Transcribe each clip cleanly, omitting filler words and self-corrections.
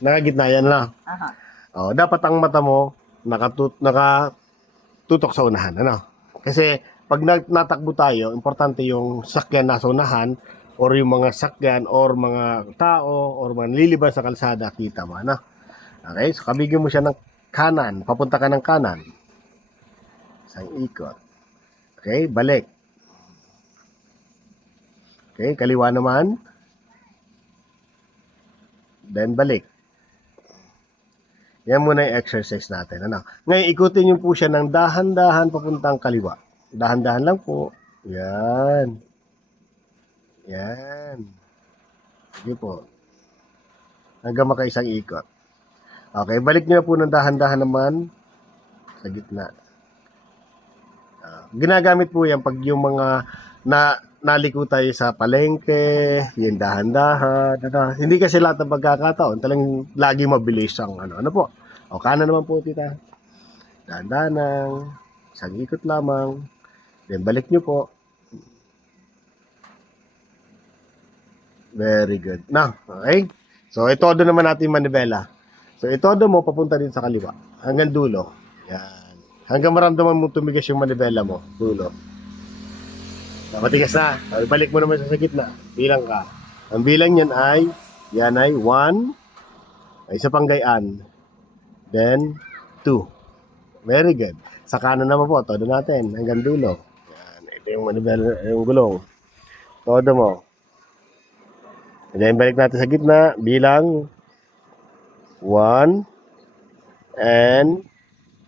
Nakagitna yan na. Aha. Oh, dapat ang mata mo nakatutok sa unahan, ano? Kasi pag natakbo tayo, importante yung sakyan nasa unahan or yung mga sakyan or mga tao or mga nililibas sa kalsada, kita mo, ano? Okay, so kabigyan mo siya ng kanan, papunta ka ng kanan. Isang ikot. Okay, balik. Okay, kaliwa naman. Then balik. Yan muna yung exercise natin. Ano? Ngayon, ikutin niyo po siya ng dahan-dahan papuntang kaliwa. Dahan-dahan lang po. Yan. Yan. Sige po. Hanggang makaisang ikot. Okay, balik niyo na po ng dahan-dahan naman sa gitna. Ginagamit po yan pag yung mga naliko tayo sa palengke, yung dahan-dahan. Ano. Hindi kasi lahat ng pagkakataon, talagang lagi mabilis ang ano. Ano po? O, kanan naman po, tita. Dahan-dahan lang. Isang ikot lamang. Then, balik nyo po. Very good. Now, okay? So, itodo naman natin yung manibela. So, itodo mo, papunta din sa kaliwa. Hanggang dulo. Yan. Hanggang maramdaman mo tumigas yung manibela mo. Dulo. Matigas na. Balik mo naman sa gitna. Bilang ka. Ang bilang yan ay 1. Isa pang gayaan. Then, 2. Very good. Sa kanan naman po, todo natin. Hanggang dulo. Yan. Ito yung manibela, yung gulong. Todo mo. And then, balik natin sa gitna. Bilang 1 and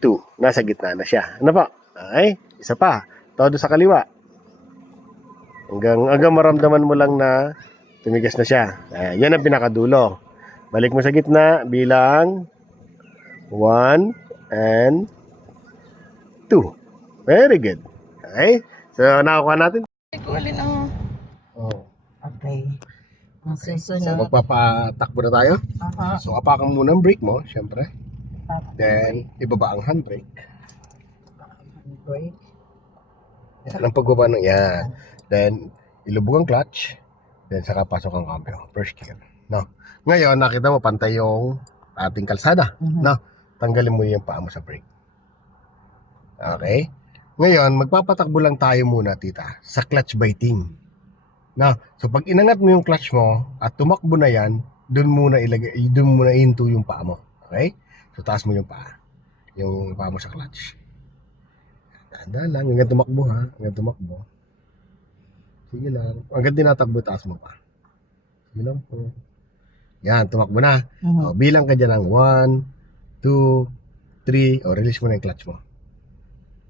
2. Nasa gitna na siya. Ano po? Okay. Isa pa. Todo sa kaliwa. Hanggang maramdaman mo lang na tumigas na siya. Yan ang pinakadulo. Balik mo sa gitna bilang 1 and 2. Very good. Okay? So, nakakuha natin. Ikuwalin ang... Oh. Okay. Ang So, susunod. magpapatakbo na tayo. Aha. So, apakan muna ang brake mo, syempre. Then, ibaba ang handbrake. Break. Yan ang pagbaba ng yan. Then, ilubog ang clutch. Then, saka pasok ang cambio. First gear. No. Ngayon, nakita mo, pantay yung ating kalsada. No. Tanggalin mo yung paa mo sa brake. Okay? Ngayon, magpapatakbo lang tayo muna, tita, sa clutch biting. No. So, pag inangat mo yung clutch mo at tumakbo na yan, dun muna into yung paa mo. Okay? So, taas mo yung paa. Yung paa mo sa clutch. Tanda lang, hanggang tumakbo ha. Hanggang tumakbo. Sige lang. Hanggang tinatakbo, taas mo pa. Sige lang po. Yan, tumakbo na. O, bilang ka dyan ng 1, 2, 3. O, release mo na yung clutch mo.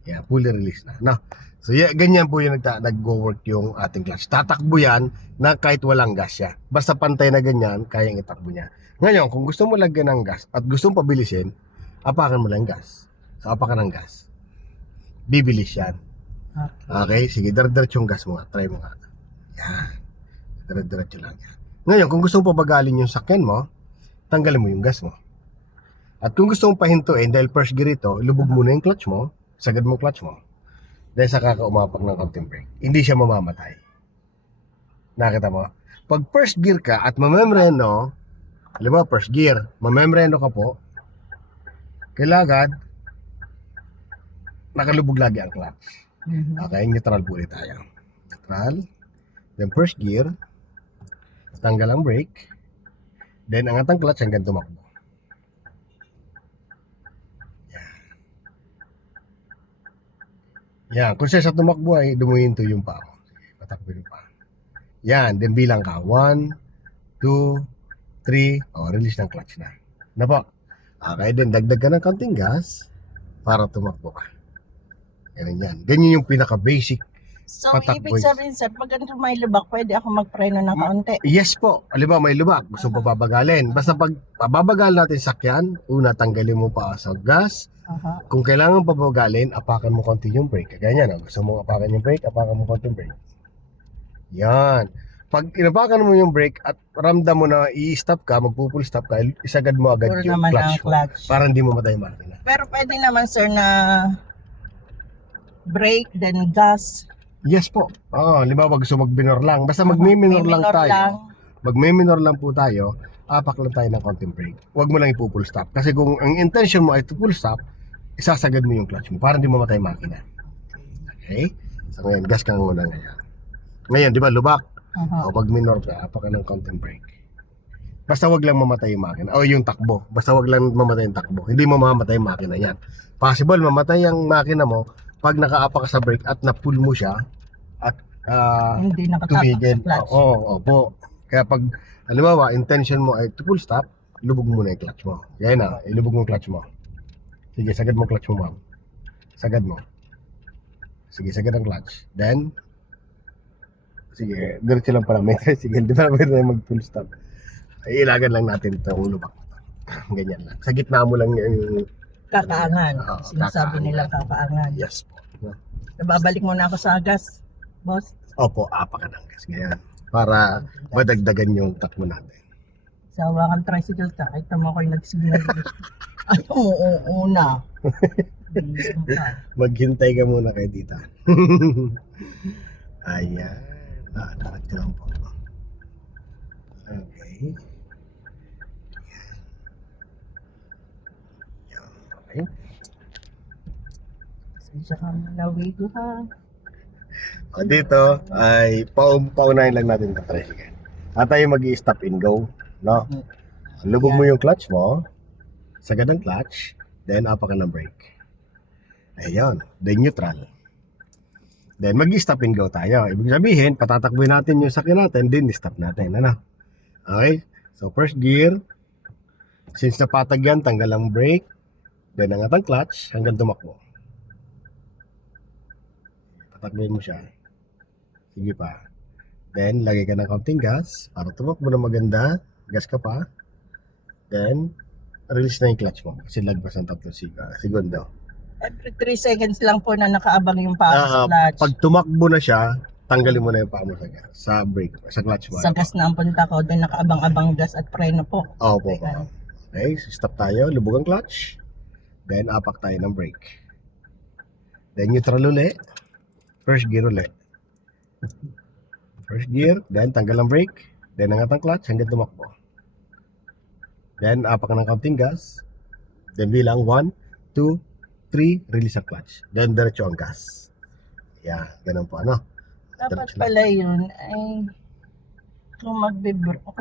Yan, fully release na. No? So, ganyan po yung nag-go-work yung ating clutch. Tatakbo yan na kahit walang gas siya. Basta pantay na ganyan, kayang itakbo niya. Ngayon, kung gusto mo lagyan ng gas at gusto mo pabilisin, apakan mo lang gas. So, apakan ng gas. Bibilis yan. Okay, sige, diretso yung gas mo nga. Try mo nga. Yan. Diretso lang yan. Ngayon, kung gusto mo pabagalin yung sakyan mo, tanggalin mo yung gas mo. At kung gusto mo pahintuin, dahil first gear ito, lubog mo na yung clutch mo, sagad mo clutch mo, dahil saka ka umapak ng counting brake. Hindi siya mamamatay. Nakita mo? Pag first gear ka at mamembreno, alam mo, first gear, mamembreno ka po, kailangan nakalubog lagi ang clutch. Okay, neutral po ulit tayo. Neutral. Then first gear, tanggal ang brake, then angat ang clutch hanggang tumakbo. Yan, kung siya sa tumakbo ay dumuhin to yung paa mo. Sige, patakbo yung paa. Yan, then bilang ka. 1, 2, 3. O, release ng clutch na. Na po. Okay, then dagdag ka ng konting gas para tumakbo ka. Ganyan yan. Ganyan yung pinaka-basic. So, Patakbo. ibig sabihin, sir, pag ganito may lubak, pwede ako magpreno ng kaunti. Yes po. Alam mo, may lubak. Gusto mo pabagalin. Basta pag pababagal natin sakyan, una tanggalin mo pa sa gas. Aha. Kung kailangan pabagalin, apakan mo konti yung brake. Ganyan. Gusto mo apakan yung brake, apakan mo konti yung brake. Yan. Pag inapakan mo yung brake at ramdam mo na i-stop ka, magpo-full stop ka, isagad mo agad Puro yung naman ang clutch mo. clutch. Para hindi mo matay yung makina. Pero pwede naman, sir, na brake, then gas. Yes po. Halimbawa gusto mag-minor lang. Basta magmi-minor lang Minor tayo. lang. Magme-minor lang po tayo. apak lang tayo ng konting brake. Huwag mo lang ipo-full stop. Kasi kung ang intention mo ay to full stop, isasagad mo yung clutch mo para hindi mamatay yung makina. Okay? So ngayon, gas ka muna ngayon. Ngayon, di ba, lubak? Aha. O pag minor ka, apak ka ng konting brake. Basta wag lang mamatay yung makina. O yung takbo. Basta wag lang mamatay yung takbo. Hindi mo mamamatay yung makina yan. Possible mamatay yung makina mo pag nakaapak ka sa brake at na-pull mo siya at Hindi nakatapak sa tumigil. clutch. Oo, opo. Kaya pag, halimbawa, intention mo ay to full stop, ilubog mo na yung clutch mo. Yan na, ilubog mo yung clutch mo. Sige, sagad mo clutch mo, ma'am. Sagad mo. Sige, sagad ang clutch. Then, sige, diretso lang pala. May sige, di ba pwede tayo mag-full stop? Ilagan lang natin itong lubak. Ganyan lang. Sa gitna mo lang yung... Kakaangan. Oo, Sinasabi kakaangan. nilang kakaangan. Yes po. Nababalik muna ako sa gas, boss. Opo, apak ka ng gas. Ganyan. Para madagdagan yung takbo natin. Sa hawakan tricycle ka, kahit tama ko yung nagsignal. Ay, umuuna. Maghintay ka muna kay tita. Ayan. Darat ka lang po. Okay. Yan. Okay. Sensya ka nawigo ha. O dito ay paunahin lang natin yung tricycle. At tayo mag-i-stop and go. No? Lubog mo yung clutch mo. Sagad ang clutch. Then apak ka ng brake. Ayun. Then neutral. Then mag-stop and go tayo. Ibig sabihin, patatakbuhin natin yung sakyan natin, then stop natin. Ano? Okay? So first gear. Since napatag yan, tanggal ang brake. Then angat ang clutch hanggang tumakbo. Patakbuhin mo siya. Sige pa. Then, lagay ka ng kaunting gas para tumakbo na maganda. Gas ka pa. Then, release na yung clutch mo kasi lagpas ng 3 segundo. Every 3 seconds lang po na nakaabang yung paa sa clutch. Pag tumakbo na siya, tanggalin mo na yung paa mo sa gas, sa brake, sa clutch mo. Sa gas na ang punta ko, doon nakaabang-abang gas at preno po. Opo. Okay, so stop tayo. Lubog ang clutch. Then, apak tayo ng brake. Then, neutral ulit. First gear ulit. First gear, then tanggal ang brake, then angat ang clutch hanggang tumakbo. Then apak ng kaunting gas, then bilang 1, 2, 3, release ang clutch. Then diretso ang gas. Yan, ganun po ano. Dapat pala yun ay kung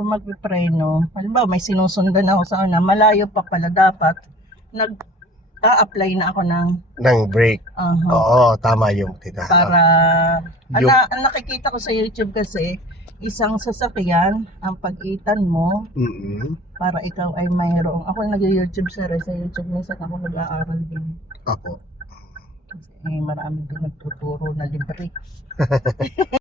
magpipreno, halimbawa may sinusundan ako sa una, malayo pa pala dapat nag-a-apply na ako ng brake. Oo, tama yung tita. para Yung- ang nakikita ko sa YouTube kasi isang sasakyan ang pagitan mo para ikaw ay mayroong ako nag-YouTube sa YouTube minsan ako nag-aaral din Ako. kasi marami din nagtuturo na libre